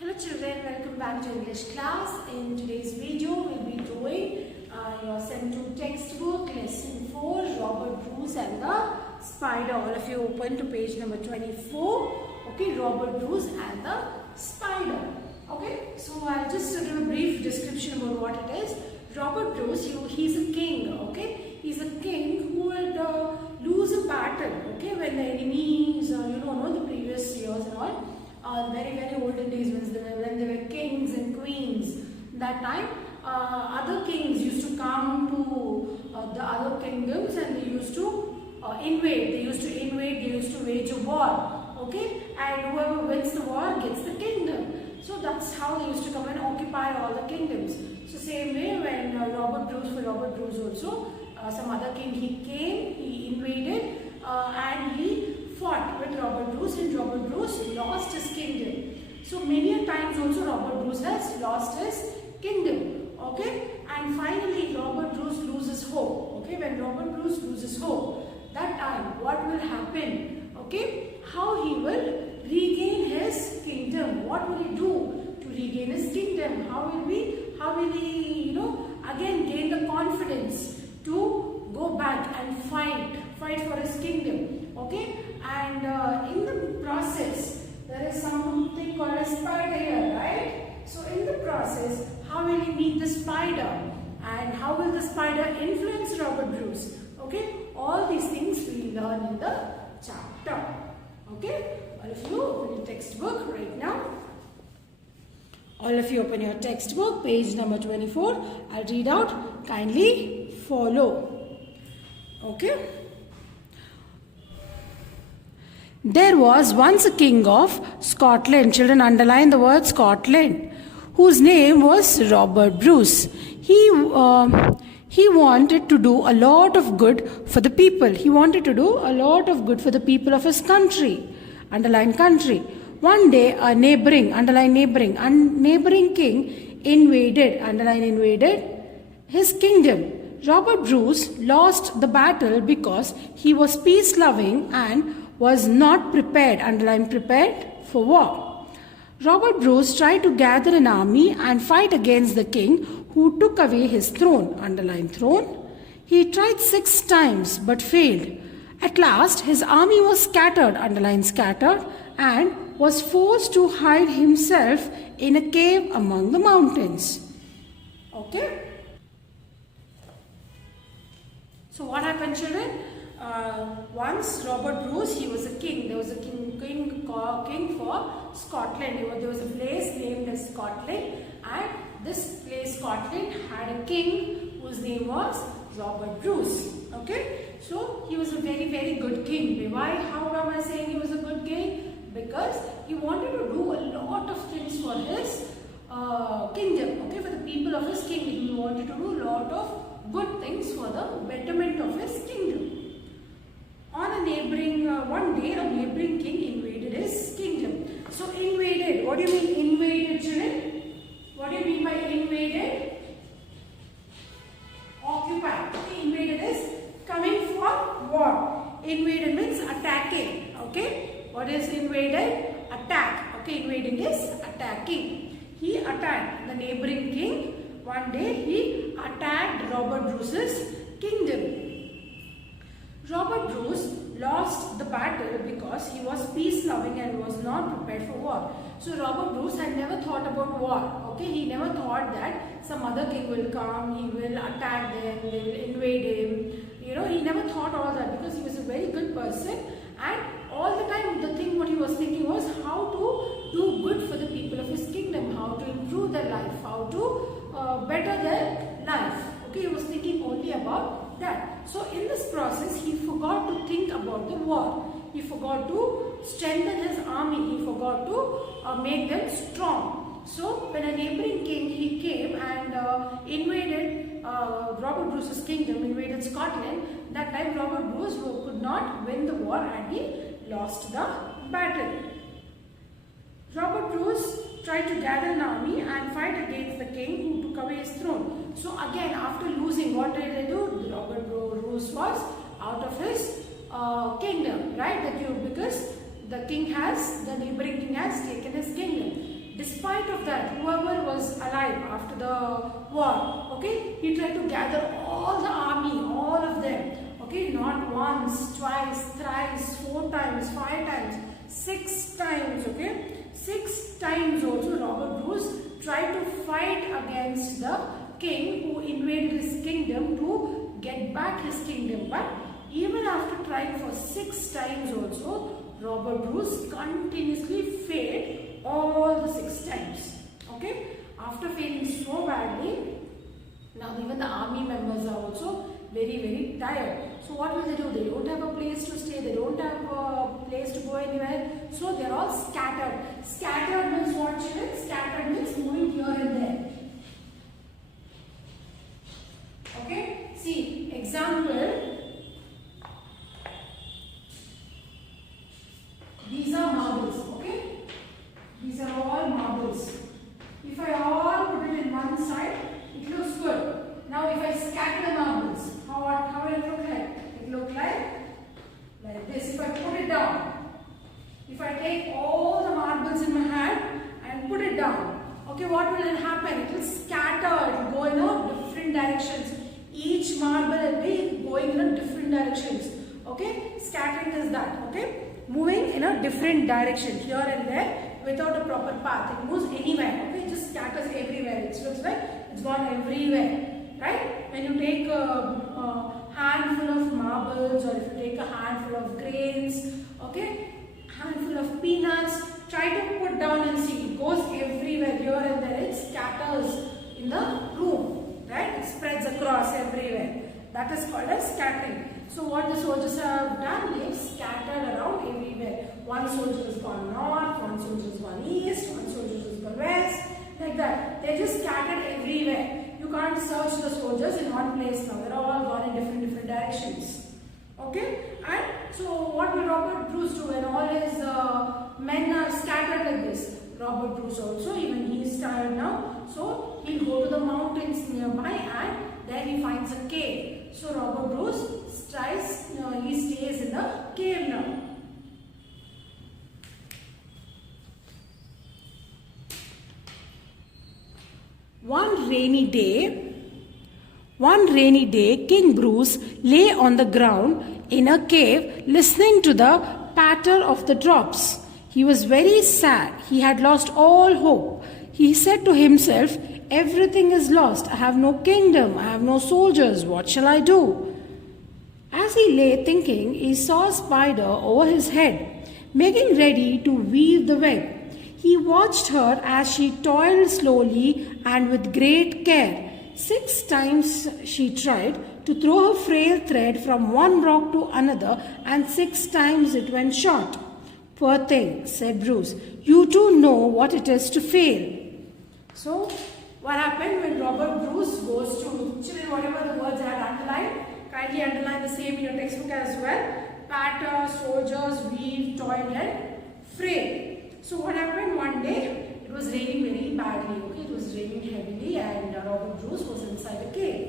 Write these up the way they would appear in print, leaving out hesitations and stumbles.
Hello children, welcome back to English class. In today's video, we'll be doing your Sem 2 textbook, lesson 4, Robert Bruce and the Spider. All of you open to page number 24. Okay, Robert Bruce and the Spider. Okay, so I'll just give a brief description about what it is. Robert Bruce, he's a king, okay? He's a king who would lose a battle, okay? When the enemies, the previous years and all. Very olden days when there were kings and queens. That time, other kings used to come to the other kingdoms and they used to invade. They used to wage a war. Okay, and whoever wins the war gets the kingdom. So that's how they used to come and occupy all the kingdoms. So same way when Robert Bruce also, some other king, he came, he invaded and he fought with Robert Bruce, and Robert Bruce lost his kingdom. So many times also Robert Bruce has lost his kingdom. Okay, and finally Robert Bruce loses hope. Okay, when Robert Bruce loses hope, that time what will happen? Okay, how he will regain his kingdom? What will he do to regain his kingdom? How will he again gain the confidence to go back and fight for his kingdom? Okay, and in the process there is something called a spider here, right? So in the process, how will he meet the spider, and how will the spider influence Robert Bruce? Okay, all these things we learn in the chapter. Okay, all of you open your textbook right now. All of you open your textbook, page number 24. I'll read out. Kindly follow. Okay. There was once a king of Scotland. Children, underline the word Scotland, whose name was Robert Bruce. He wanted to do a lot of good for the people. He wanted to do a lot of good for the people of his country. Underline country. One day, a neighboring king invaded, underline invaded, his kingdom. Robert Bruce lost the battle because he was peace-loving and was not prepared, underline prepared, for war. Robert Bruce tried to gather an army and fight against the king who took away his throne, underline throne. He tried 6 times but failed. At last, his army was scattered, underline scattered, and was forced to hide himself in a cave among the mountains. Okay? So what happened, children? Once Robert Bruce, he was a king. There was a king for Scotland. There was a place named as Scotland, and this place Scotland had a king whose name was Robert Bruce. Okay, so he was a very good king. How am I saying he was a good king? Because he wanted to do a lot of things for his kingdom. Okay, for the people of his kingdom, he wanted to do a lot of good things for the betterment of his kingdom. One day, a neighboring king invaded his kingdom. So invaded, what do you mean invaded, children? What do you mean by invaded? Occupied. Okay, invaded is coming for war. Invaded means attacking. Okay, what is invaded? Attack. Okay, invading is attacking. He attacked the neighboring king. One day he attacked Robert Bruce's kingdom. Robert Bruce lost the battle because he was peace-loving and was not prepared for war. So Robert Bruce had never thought about war. Okay, he never thought that some other king will come, he will attack them, they will invade him. He never thought all that because he was a very good person, and all the time what he was thinking was how to do good for the people of his kingdom, how to improve their life, how to better their life. Okay, he was thinking only about that. So in this process, he forgot to think about the war. He forgot to strengthen his army. He forgot to make them strong. So when a neighboring king, he came and invaded Robert Bruce's kingdom, invaded Scotland. That time Robert Bruce could not win the war and he lost the battle. Robert Bruce tried to gather an army and fight against the king who took away his throne. So again, after losing, what did they do? Robert Bruce was out of his kingdom, right? Because the neighboring king has taken his kingdom. Despite spite of that, whoever was alive after the war, okay, he tried to gather all the army, all of them, okay, not once, twice, thrice, 4 times, 5 times, 6 times, okay, 6 times also Robert Bruce tried to fight against the king who invaded his kingdom to get back his kingdom. But even after trying for 6 times also, Robert Bruce continuously failed all the 6 times. Okay, after failing so badly, now even the army members are also very tired. So what will they do? They don't have a place to stay, they don't have a place to go anywhere, so they are all scattered. Scattered means what, children? Scattered means moving here and there. Okay, see, example, these are marbles, okay, these are all marbles. If I all put it in one side, it looks good. Now if I scatter the marbles, how will it look like? It look like this. If I put it down, if I take all the marbles in my hand and put it down, okay, what will happen? It will scatter, it will go in different directions. Each marble will be going in different directions. Okay, scattering is that. Okay, moving in a different direction here and there without a proper path. It moves anywhere. Okay, it just scatters everywhere. It looks like it's gone everywhere. Right? When you take a handful of marbles, or if you take a handful of grains, okay, handful of peanuts, try to put down and see. It goes everywhere, here and there. It scatters in the room, right? It spreads across everywhere. That is called as scattering. So what the soldiers have done, they've scattered around everywhere. One soldier has gone north, one soldier has gone east, one soldier has gone west, like that. They just scattered everywhere. You can't search the soldiers in one place now. They're all gone in different directions. Okay? And so what will Robert Bruce do when all his men are scattered like this? Robert Bruce also, even he is tired now. So he'll go to the mountains nearby and there he finds a cave. So Robert Bruce tries, he stays in the cave now. One rainy day, King Bruce lay on the ground in a cave listening to the patter of the drops. He was very sad. He had lost all hope. He said to himself, "Everything is lost. I have no kingdom. I have no soldiers. What shall I do?" As he lay thinking, he saw a spider over his head, making ready to weave the web. He watched her as she toiled slowly and with great care. 6 times she tried to throw her frail thread from one rock to another, and 6 times it went short. "Poor thing," said Bruce. "You too know what it is to fail." So, what happened when Robert Bruce goes to, children, whatever the words I had underlined, kindly underline the same in your textbook as well. Patter, soldiers, weave, toil and frail. So what happened one day, it was raining very badly, okay, it was raining heavily, and Robert Bruce was inside a cave,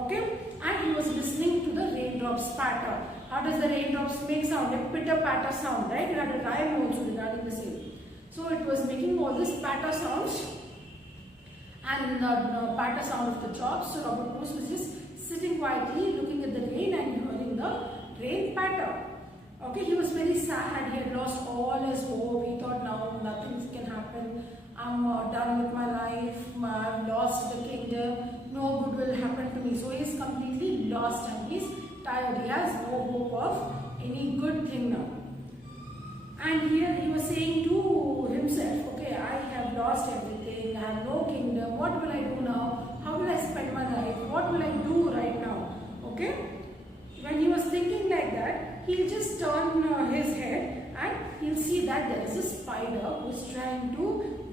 okay, and he was listening to the raindrops patter. How does the raindrops make sound? Like pitter patter sound, right? You had a rhyme also regarding the same. So it was making all this patter sounds, and the patter sound of the drops. So Robert Bruce was just sitting quietly looking at the rain and hearing the rain patter. Okay, he was very sad. He had lost all his hope. He thought, now nothing can happen. I'm done with my life. I've lost the kingdom. No good will happen to me. So he is completely lost and he's tired. He has no hope of any good thing now. And here he was saying to himself, okay, I have lost everything. I have no kingdom. What will I do now? How will I spend my life? What will I do right now? Okay. When he was thinking like that, he'll just turn his head and he'll see that there is a spider who's trying to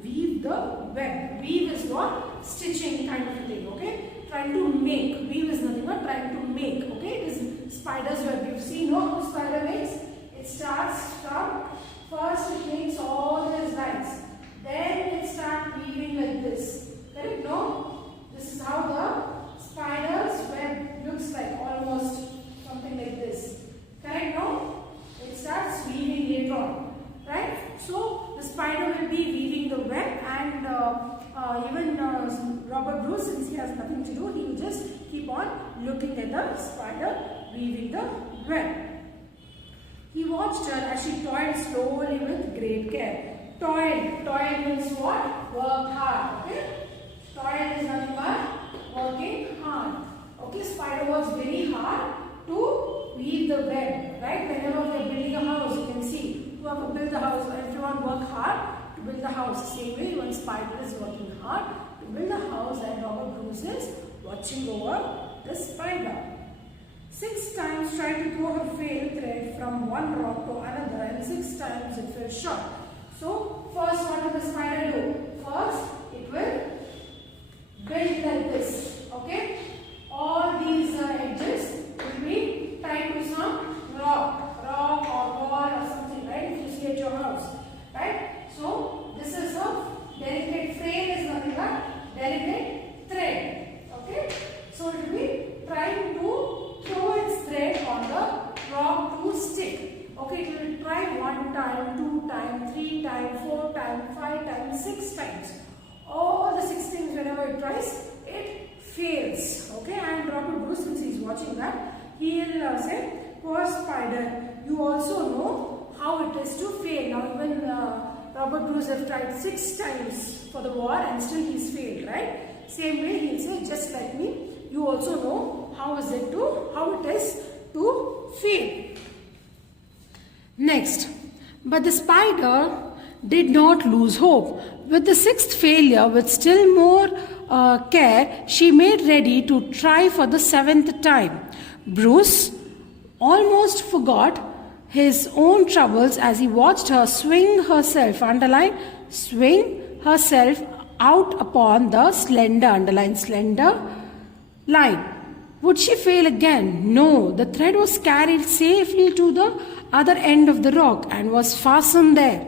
weave the web. Weave is what? Stitching kind of a thing, okay? Trying to make. Weave is nothing but trying to make, okay? It is spider's web. You've seen how spider makes? It starts from, first it makes all these lines. Then it starts weaving like this. Correct? No? This is how the spider's web looks like, almost something like this. Correct? No? It starts weaving later on. Right? So, the spider will be weaving the web and Robert Bruce, since he has nothing to do, he will just keep on looking at the spider weaving the web. He watched her as she toiled slowly with great care. Toil means what? Work hard. Okay. Toil is nothing but working hard. Okay. Spider works very hard to weave the web. Right. Whenever we are building a house, you can see whoever build the house, everyone work hard to build the house. Same way, one spider is working hard to build a house, and Robert Bruce is watching over the spider. 6 times tried to throw her frail thread from one rock to another, and 6 times it fell short. So, first what will the spider do? First, it will build like this. Okay? All these edges will be tied to some rock or wall or something, right? If you see at your house, right? So, this is a delicate frail is nothing but delicate thread. Okay? So, it will be trying to throw its thread on the rock to stick. Okay, it will try 1 time, 2 times, 3 times, 4 times, 5 times, 6 times. All the 6 times whenever it tries, it fails. Okay, and Robert Bruce, since he is watching that, he will say, poor spider, you also know how it is to fail. Now even Robert Bruce have tried 6 times for the war and still he is failed, right? Same way he will say, just like me, you also know how it is to fail. Next, but the spider did not lose hope. With the 6th failure, with still more care, she made ready to try for the 7th time. Bruce almost forgot his own troubles as he watched her swing herself, swing herself out upon the slender line. Would she fail again? No, the thread was carried safely to the other end of the rock and was fastened there.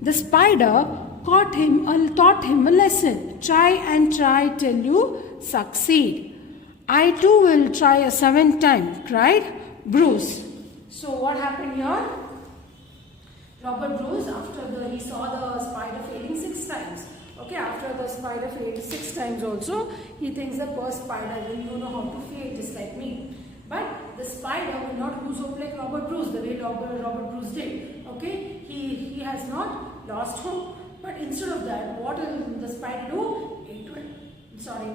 The spider taught him a lesson. Try and try till you succeed. I too will try a 7th time, cried Bruce. So what happened here? Robert Bruce, after he saw the spider failing 6 times. Okay, after the spider failed 6 times also, he thinks the poor spider will know how to fail just like me. But the spider will not lose hope like Robert Bruce, the way Robert Bruce did. Okay, he has not lost hope. But instead of that, what will the spider do? It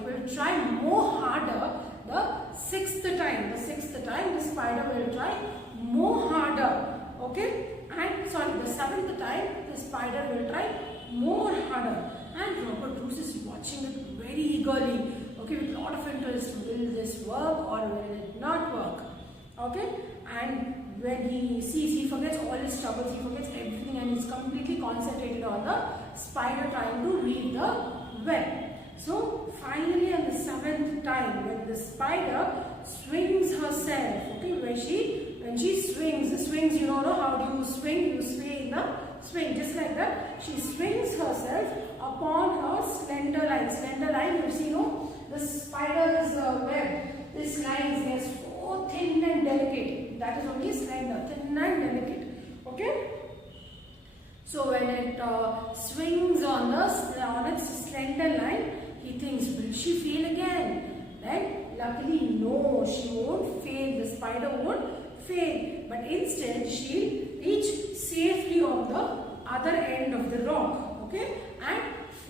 will try more harder the 6th time. The 6th time, the spider will try more harder. Okay, and the 7th time, the spider will try more harder. And Robert Bruce is watching it very eagerly, okay, with a lot of interest. Will this work or will it not work? Okay, and when he sees, he forgets all his troubles, he forgets everything, and he's completely concentrated on the spider trying to weave the web. So finally, on the 7th time, when the spider swings herself, okay, when she swings, you know how do you swing? You swing in the swing, just like that. She swings herself upon her slender line. You see, the spider's web, this line is so thin and delicate. That is only slender, thin and delicate. Okay. So when it swings on its slender line, he thinks, will she fail again? Right? Luckily, no, she won't fail. The spider won't fail, but instead she'll reach safely on the other end of the rock. Okay, and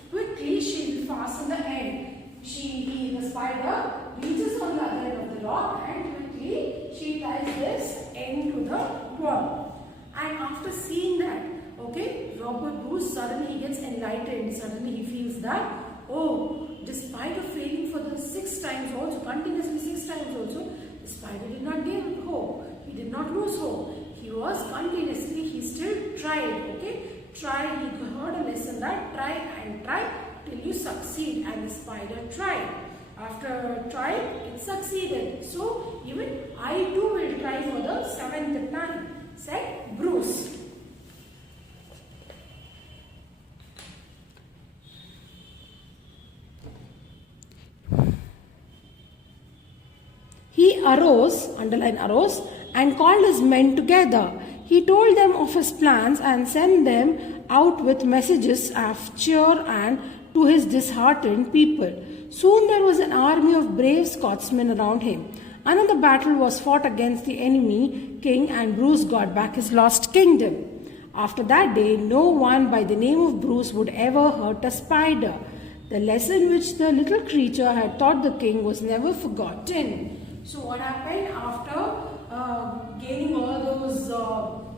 quickly she will fasten the end. The spider reaches on the other end of the rock and quickly she ties this end to the wall. And after seeing that, okay, Robert Bruce suddenly gets enlightened. Suddenly he feels that, oh, despite of failing for the 6 times also, continuously 6 times also, the spider did not give hope. He did not lose hope. He was continuously, he still tried, okay. He heard a lesson that try and try till you succeed, and the spider tried. After trying, it succeeded. So, even I too will try for the 7th time, said Bruce. He arose, underline arose, and called his men together. He told them of his plans and sent them out with messages of cheer and to his disheartened people. Soon there was an army of brave Scotsmen around him. Another battle was fought against the enemy king, and Bruce got back his lost kingdom. After that day, no one by the name of Bruce would ever hurt a spider. The lesson which the little creature had taught the king was never forgotten. So what happened after gaining all those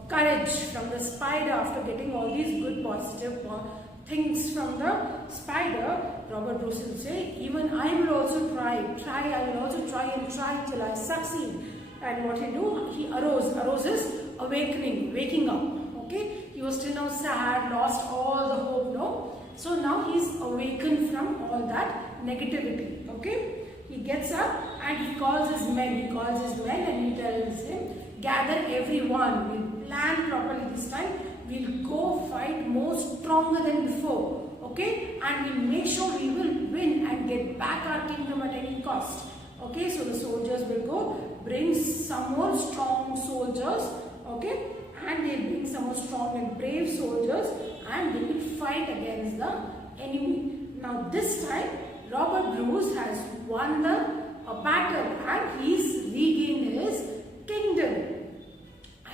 courage from the spider, after getting all these good positive things from the spider, Robert Bruce will say, even I will also try, I will also try and try till I succeed. And what he do? He arose is awakening, waking up. Okay, he was still now sad, lost all the hope, no? So now he's awakened from all that negativity. Okay, he gets up and he calls his men. And he tells him, gather everyone. We'll plan properly this time. We'll go fight more stronger than before. Okay, and we'll make sure we will win and get back our kingdom at any cost. Okay, so the soldiers will go bring some more strong soldiers. Okay, and they'll bring some more strong and brave soldiers, and they will fight against the enemy. Now this time Robert Bruce has won the battle and he's regained his kingdom.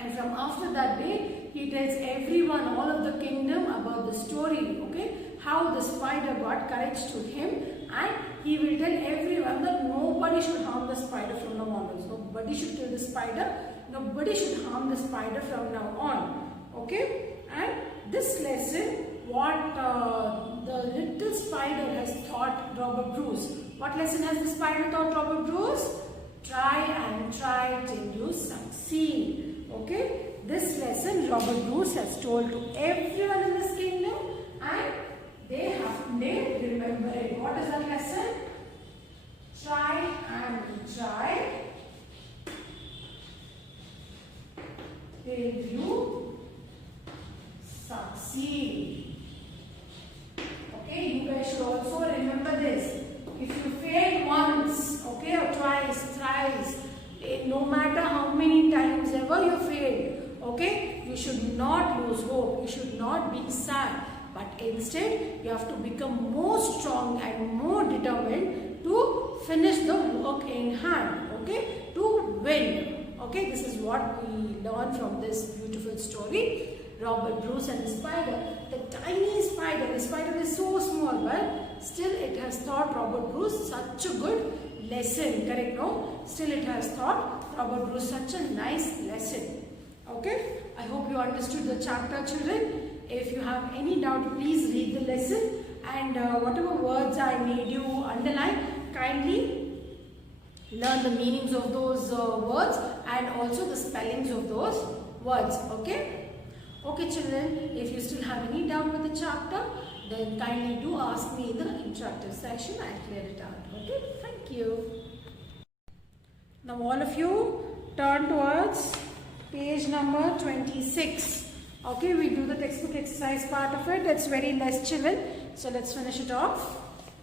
And from after that day, he tells everyone, all of the kingdom, about the story, okay, how the spider got courage to him, and he will tell everyone that nobody should harm the spider from now on. Nobody should kill the spider. Nobody should harm the spider from now on. Okay, and this lesson, what the little spider has taught Robert Bruce. What lesson has the spider taught Robert Bruce? Try and try till you succeed. Okay, this lesson Robert Bruce has told to everyone in this kingdom, and they remember it. What is that lesson? Try and try till you succeed. Okay, you guys should also remember this. If you fail once, okay, or twice, thrice, no matter how many times ever you fail, okay, you should not lose hope. You should not be sad, but instead you have to become more strong and more determined to finish the work in hand, okay, to win. Okay, this is what we learn from this beautiful story. Robert Bruce and the spider. The tiny spider, the spider is so small, but still it has taught Robert Bruce such a good lesson, correct? No? Still it has taught Robert Bruce such a nice lesson. Okay, I hope you understood the chapter, children. If you have any doubt, please read the lesson, and whatever words I made you underline, kindly learn the meanings of those words and also the spellings of those words. Okay. Okay children, if you still have any doubt with the chapter, then kindly do ask me in the interactive section. I'll clear it out. Okay, thank you. Now all of you turn towards page number 26. Okay, we do the textbook exercise part of it. It's very less, children. So let's finish it off.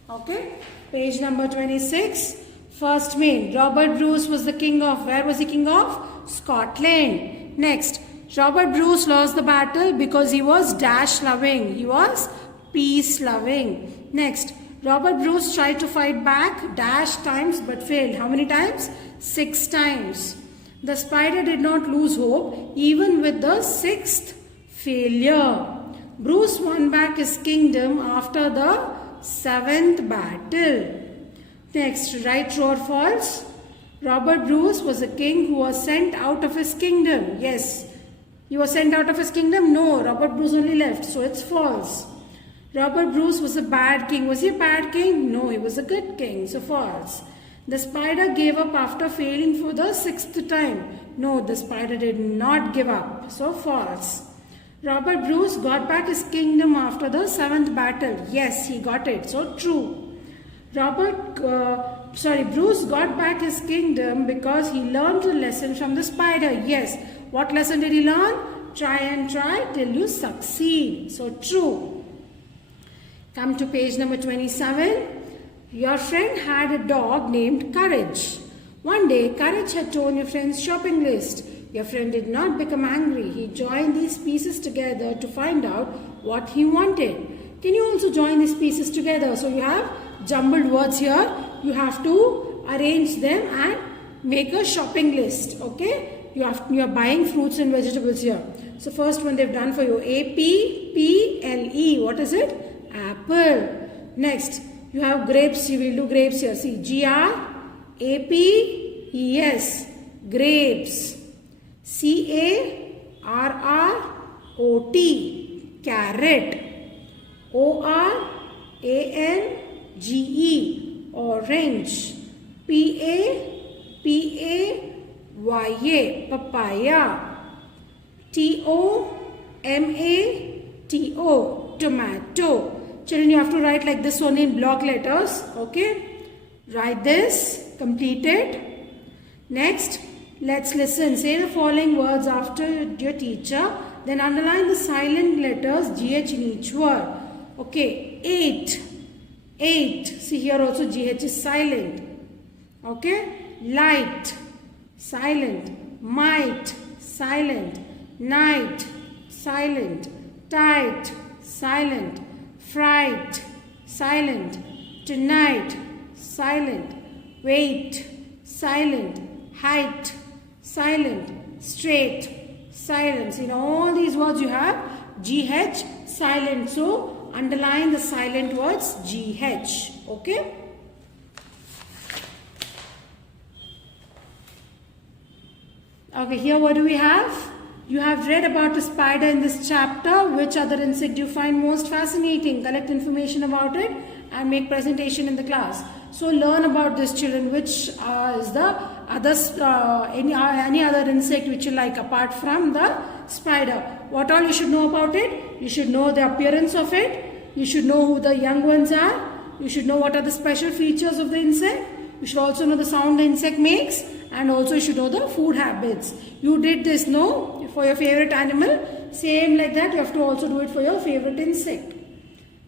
Okay, page number 26. First main, Robert Bruce was the king of, where was he king of? Scotland. Next, Robert Bruce lost the battle because he was dash loving. He was peace loving. Next, Robert Bruce tried to fight back dash times but failed. How many times? 6 times. The spider did not lose hope even with the 6th failure. Bruce won back his kingdom after the 7th battle. Next, right, true or false? Robert Bruce was a king who was sent out of his kingdom. Yes. He was sent out of his kingdom? No, Robert Bruce only left, so it's false. Robert Bruce was a bad king. Was he a bad king? No, he was a good king, so false. The spider gave up after failing for the 6th time. No, the spider did not give up, so false. Robert Bruce got back his kingdom after the 7th battle. Yes, he got it, so true. Bruce got back his kingdom because he learned a lesson from the spider. Yes. What lesson did he learn? Try and try till you succeed. So true. Come to page number 27. Your friend had a dog named Courage. One day, Courage had torn your friend's shopping list. Your friend did not become angry. He joined these pieces together to find out what he wanted. Can you also join these pieces together? So you have jumbled words here. You have to arrange them and make a shopping list. Okay? You are buying fruits and vegetables here. So first one they've done for you. A-P-P-L-E. What is it? Apple. Next, you have grapes. You will do grapes here. See, G-R-A-P-E-S. Grapes. C-A-R-R-O-T. Carrot. O-R-A-N-G-E. Orange. P-A-P-A-Y-A. Papaya. T-O-M-A-T-O. Tomato. Children, you have to write like this only in block letters. Okay? Write this. Complete it. Next, let's listen. Say the following words after your teacher. Then underline the silent letters GH in each word. Okay. 8. 8. See here also GH is silent. Okay. Light. Silent. Might. Silent. Night. Silent. Tight. Silent. Fright. Silent. Tonight. Silent. Wait. Silent. Height. Silent. Straight. Silence. In all these words you have GH silent. So underline the silent words GH. Okay. Okay, here what do we have? You have read about a spider in this chapter. Which other insect do you find most fascinating? Collect information about it and make presentation in the class. So learn about this, children. Which is the others, any other insect which you like apart from the spider? What all you should know about it? You should know the appearance of it. You should know who the young ones are. You should know what are the special features of the insect. You should also know the sound the insect makes. And also you should know the food habits. You did this, no? For your favorite animal. Same like that, you have to also do it for your favorite insect.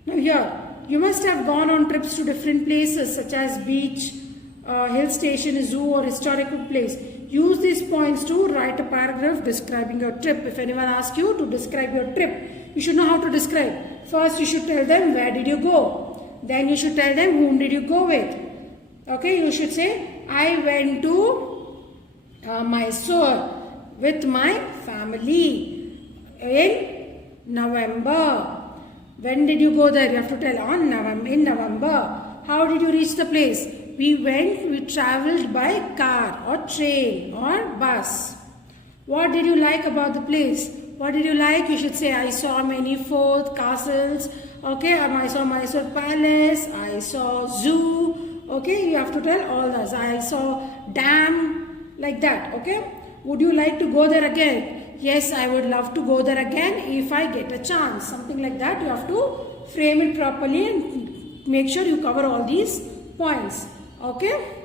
Now here, you must have gone on trips to different places such as beach, hill station, zoo or historical place. Use these points to write a paragraph describing your trip. If anyone asks you to describe your trip, you should know how to describe. First, you should tell them where did you go. Then you should tell them whom did you go with. Okay, you should say, I went to Mysore with my family in November. When did you go there? You have to tell in November. How did you reach the place? We traveled by car or train or bus. What did you like about the place? What did you like? You should say, I saw many forts, castles. Okay, I saw Mysore Palace. I saw zoo. Okay, you have to tell all this. I saw dam. Like that. Okay. Would you like to go there again? Yes, I would love to go there again if I get a chance. Something like that. You have to frame it properly and make sure you cover all these points. Okay.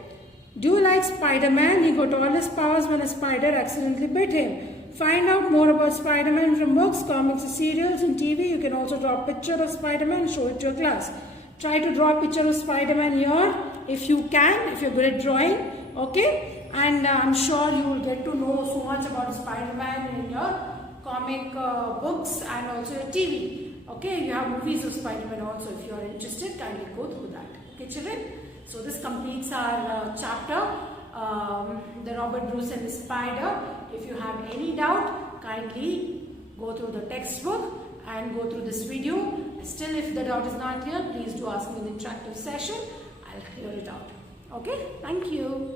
Do you like Spider-Man? He got all his powers when a spider accidentally bit him. Find out more about Spider-Man from books, comics, serials and TV. You can also draw a picture of Spider-Man and show it to your class. Try to draw a picture of Spider-Man here if you can, if you're good at drawing. Okay. And I'm sure you will get to know so much about Spider-Man in your comic books and also your TV. Okay, you have movies of Spider-Man also. If you are interested, kindly go through that. Okay, children. So this completes our chapter, the Robert Bruce and the Spider. If you have any doubt, kindly go through the textbook and go through this video. Still, if the doubt is not clear, please do ask me in the interactive session. I'll clear it out. Okay, thank you.